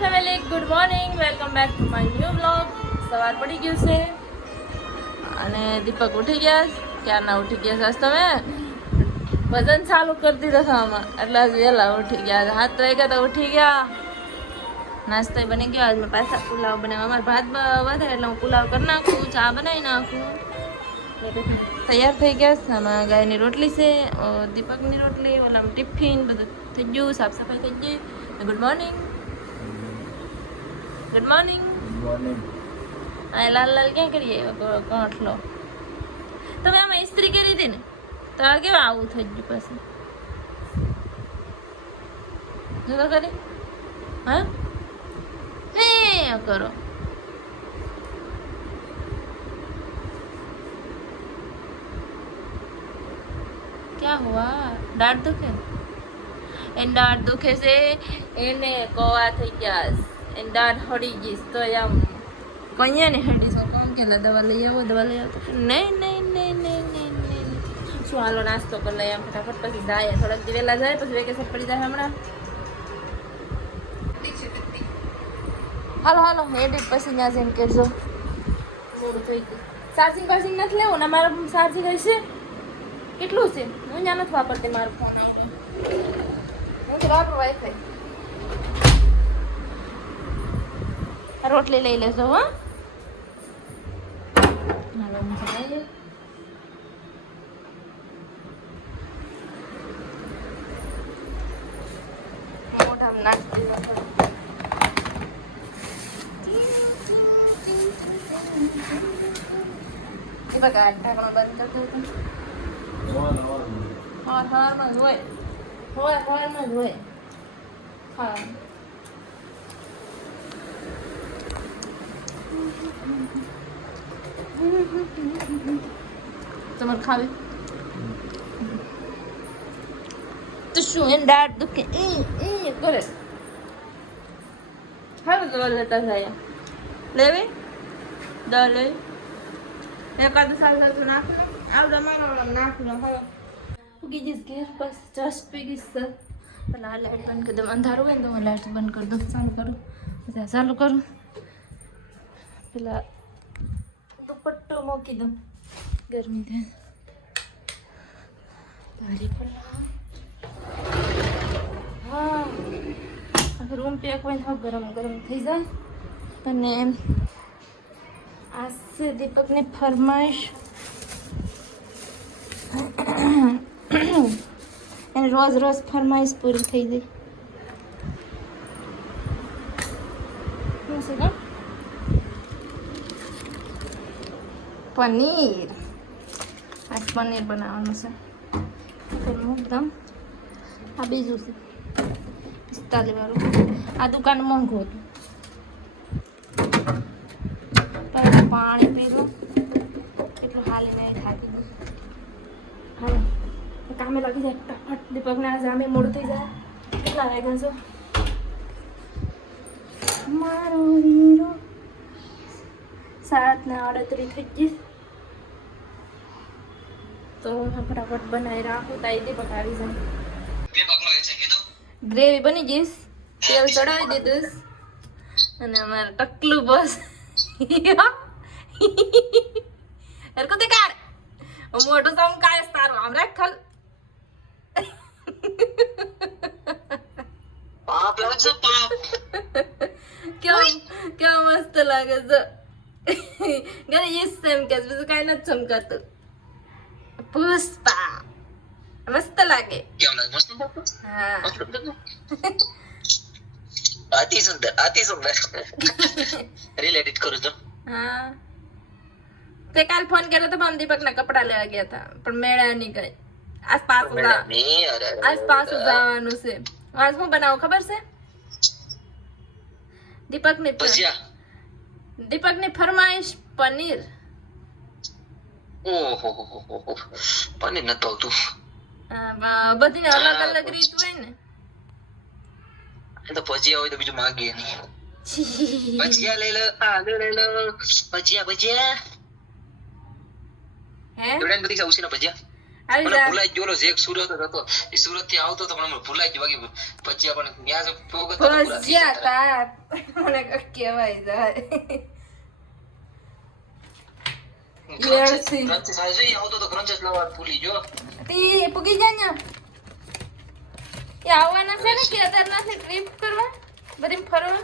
Family good morning welcome back to my new blog. સવાર પડી ગયું છે અને દીપક ઉઠી ગયા છે. ક્યારના ઉઠી ગયા છે? આજ તમે વજન ચાલુ કરી દીધો છે આમાં એટલે આજ વહેલા ઉઠી ગયા. 7 વાગ્યા તો ઉઠી ગયા. નાસ્તો બની ગયો. આજ મેં પાછા પુલાવ બનાવ્યા. અમારે ભાત વધે એટલે હું પુલાવ કરી નાખું, ચા બનાવી નાખું. તૈયાર થઈ ગયા છે. આમાં ગાયની રોટલી છે, દીપકની રોટલી, ઓલામાં ટિફિન બધું થઈ ગયું, સાફ સફાઈ થઈ ગઈ. Good morning. Good morning. આ લાલ લાલ ક્યાં કરીએ કોટલો? તમે આમાં ઇસ્ત્રી કરી હતી ને તો આ કેવા આવું થઈ ગયું પછી? જો કરી હા હે કરો. ક્યાં હુઆ? દાઢ દુખે? એને દાઢ દુખે છે, એને કોવા થઈ ગયા, એને દાઢ હળી ગઈશ તો આમ કહીએ ને હળી છો કોમ કે દવા લઈ આવો, દવા લઈ આવો. નહીં નહીં નહીં નહીં નહીં નહીં શું હાલો નાસ્તો કરી લઈએ આમ ફટાફટ, પછી જાય થોડાક દી વહેલા જાય પછી વેકેશન પડી જાય હમણાં. હાલો હાલો એડિટ પછી ત્યાં જઈને કરજો. મોડું થઈ ગયું. ચાર્જિંગ પાર્જિંગ નથી લેવું ને મારા ચાર્જિંગ હશે કેટલું છે? હું ત્યાં નથી વાપરતી મારો ફોન. હું તો વાપરું વાઈફાઈ. રોટલી લઈ લેજો હો. હાલો હું જઈએ. મોઢામાં નાખી દીધો. એ બઘા ઢાંકણું બંધ કરી દઉં. હવારમાં જ હોય, હવારમાં જ હોય. હા તમારે ખાવી તો શું એને દાઢ દુખે કરે. સારું દવા લેતા જાય. લેવી દવા લેવી એકાદ સાલ નાખ આવડા મારો નાખ લો. હવે ઉગી જઈશ ઘેર બસ જસ્ટ પી ગઈશ. સર પેલા લાઈટ બંધ કરી દઉં. અંધારું હોય ને તો હું લાઈટ બંધ કરી દઉં. ચાલુ કરું પછી ચાલુ કરું. પેલા દુપટ્ટો મૂકી દઉં ગરમી થાય. તારી હા રૂમ પેક હોય તો ગરમ ગરમ થઈ જાય. અને આજ છે દીપકની ફરમાઈશ. એને રોજ રોજ ફરમાઈશ પૂરી થઈ જાય. શું છે કે પનીર? આજ પનીર બનાવવાનું છે. એકદમ આ બીજું છે 45 વાળું. આ દુકાન મોંઘું હતું. પાણી પી લો એટલું હાલીને થાકી દઉં. હવે કામે લાગી જાય ફટાફટ. દીપકને આજે આમે મોડું થઈ જાય. કેટલા વાગ્યા છો? મારો હીરો 7:38 થઈ ગઈ. તો હું ફટાફટ બનાવી રાખું. તાઈ દીપક આવી જાય. ગ્રેવી બની ગઈશ, તેલ ચડાવી દીધું અને અમારે ટકલું બસ હરકો તે કાઢ મોટો સમ કાય તારો આમ રાખ ખલ. પાપ લાગે પાપ. કેવો મસ્ત લાગે છે. ગરે એ સેમ કે બીજું કાઈ નથી ચમકાતું. પુષ્પા મસ્ત લાગે. કેમ લાગે? મસ્ત લાગે. હા અતિ સુંદર રિલેટેડ કરું તો. હા તે કાલ ફોન કર્યો તો પણ દીપકના કપડા લેવા ગયા હતા પણ મેળા નહીં ગઈ. આજ પાછું જવાનું છે. આજ શું બનાવું ખબર છે? દીપકની ફરમાઈશ પનીર. ઓહો પનીર નતો આવતું. બધીને અલગ અલગ રીત હોય ને. તો ભજીયા હોય તો બીજું માંગીએ નહીં. ભજીયા લઈ લો, આલુ લઈ લો, ભજીયા હે એવડે બધી ઉસી ના ભજીયા. આવી મને જા ભૂલાઈ ગયો ઓલો જેક સુરત જ હતો એ સુરત થી આવતો તો પણ મને ભૂલાઈ ગયો બાકી ભજીયા પણ ત્યાં જ પોગત હતા પૂરા થઈ ભજીયા જતા. તા મને કઈ કહેવાય જાય યસી. ક્રંચીસ આ જોઈ આવતો તો ક્રંચીસ લાવવા ભૂલી ગયો. તી પૂગી જા ને એ આવવાના છે ને કેદારનાથ ટ્રીપ કરવા બધી ફરવા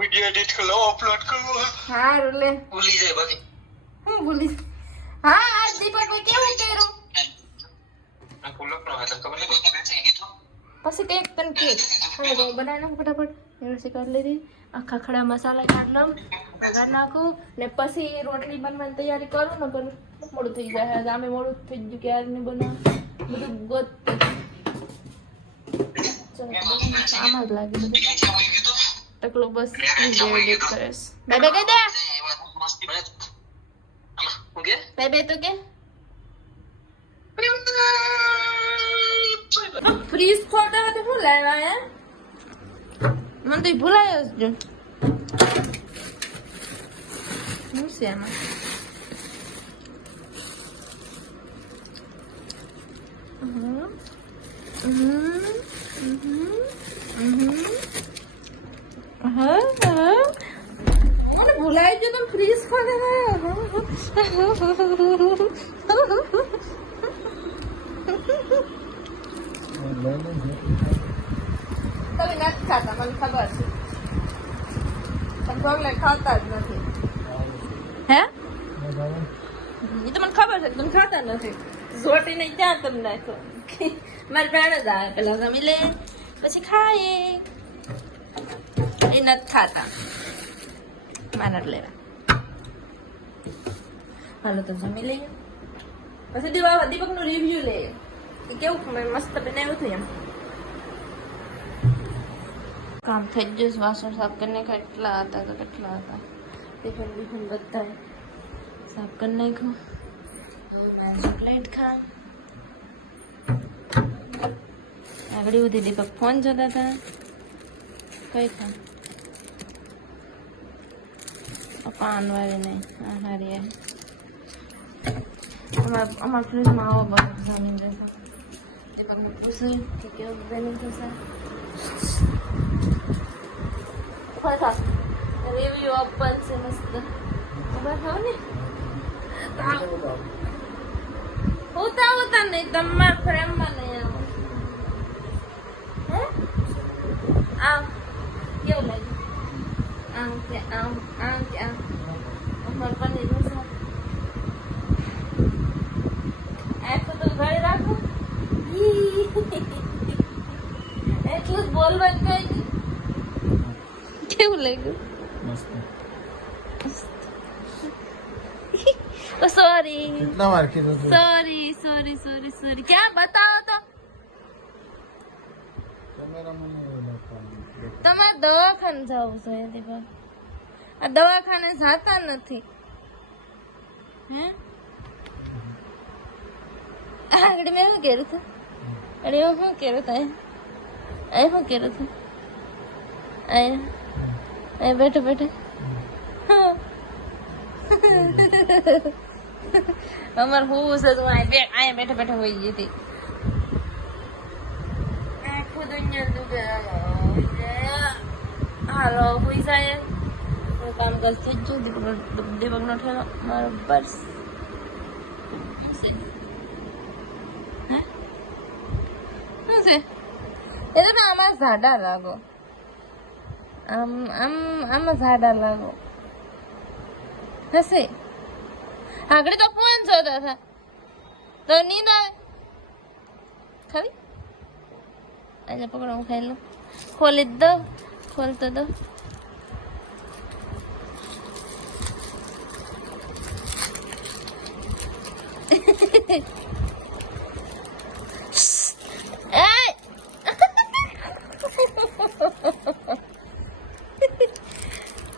વિડિયો એડિટ કરો અપલોડ કરવો હા રૂલે ભૂલી જાય બાકી હું ભૂલી હા આજ દીપકભાઈ કેવું કર્યું આ ફોલો કરો એટલે ખબર નહીં કે છે કીધું પછી કંઈક તને કે હવે તો બનાવી નાખ ફટાફટ એવડે કરી લીધી આખા ખડા મસાલા કાઢ લઉં વઘાર નાખું ને પછી રોટલી બનવાની તૈયારી કરું ને કરું મોડું થઈ જાય આમે મોડું થઈ ગયું ક્યારે નહીં બનાવ બધું ગોત આમાં જ લાગે બધું ટકલો બસ એડિટ કરે બે બે કહી દે ઓકે બે બે તો કે ફ્રીઝ ખોટા તો શું લાવ્યા યાર મને તો ભૂલાયો જ જો શું છે એમાં મને ભૂલાઈ ગયું તો ફ્રીઝ તમે નથી ખાતા મને ખબર છે પણ ચોકલેટ ખાતા જ નથી હે એ તો મને ખબર છે તમે ખાતા નથી જોટીને ક્યાં તમે નાખો મારી પ્રાણ જ આવે પેલા જમી લે પછી ખાઈએ એ નથી ખાતા મારા જ લેવા હાલો તો જમી લઈએ પછી દીપકનું રિવ્યુ લઈએ કે કેવું મસ્ત બનાવ્યું હતું એમ કામ થઈ ગયું વાસણ સાફ કરીને કેટલા હતા તો કેટલા હતા ટિફિન બિફિન બધા સાફ કરી નાખ્યું ચોકલેટ ખા આગળ બધી દીપક ફોન જોતા હતા કઈ ખા પાન વાળી નહીં આ હારી અમારા ફ્રીજમાં આવો બધું જમીન રહેશે દીપકને પૂછ્યું કે કેવું બની થશે રિવ્યુ આપવાનું છે મસ્ત ખબર થાવ ને હોતા નહીં તમારા ફ્રેમમાં નહીં આવો હે આમ કેવું લાગ્યું આમ કે આમ અમાર પનીર નું શાક આખું તો ઘરે રાખો એટલું જ બોલવાનું કઈ નહીં કેવું લાગ્યું સોરી કેટલા વાર કીધું તું? સોરી ક્યાં બતાવો તો કેમેરામાં નહીં લખવાનું. તમારે દવાખાને જવું જોઈએ દીપક આ દવાખાને જાતા નથી હે આગળ મેં શું કર્યું હતું અરે હું શું કર્યું હતું એ શું કર્યું હતું એ બેઠો અમાર હું છે તું અહીંયા બેઠા હોઈ ગઈ હતી આખું દુનિયા દુખે હાલો હોઈ જાય હું કામ કરતી જ છું દીપકનો ઠેલો મારો પર્સ શું છે એ તમે આમાં ઝાડા લાગો આમાં ઝાડા લાગો હશે આગળ તો ફોન જોતા હતા તો નીંદ આવે ખાવી આજે પકડો હું ખાઈ લઉં ખોલી જ દો ખોલતો દો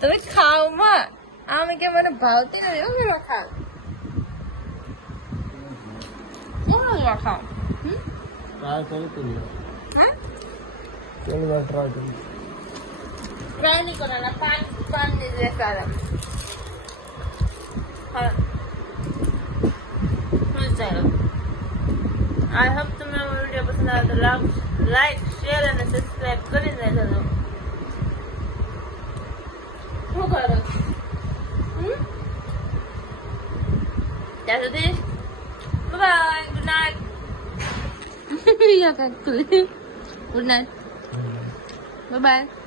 તમે ખાવ માં આમ કે મને ભાવતી નથી હું કેવા ખાવ ખાવ ટ્રાય કરી તો લ્યો. હા પહેલી વાર ટ્રાય કરી. ટ્રાય નહીં કરવાના પાન ની જે સારા હા ચાલો આઈ હોપ તમને અમારો વિડીયો પસંદ આવે તો લાઈક શેર અને સબસ્ક્રાઇબ કરી દેજો શું કરો ત્યાં સુધી bye good night good night bye bye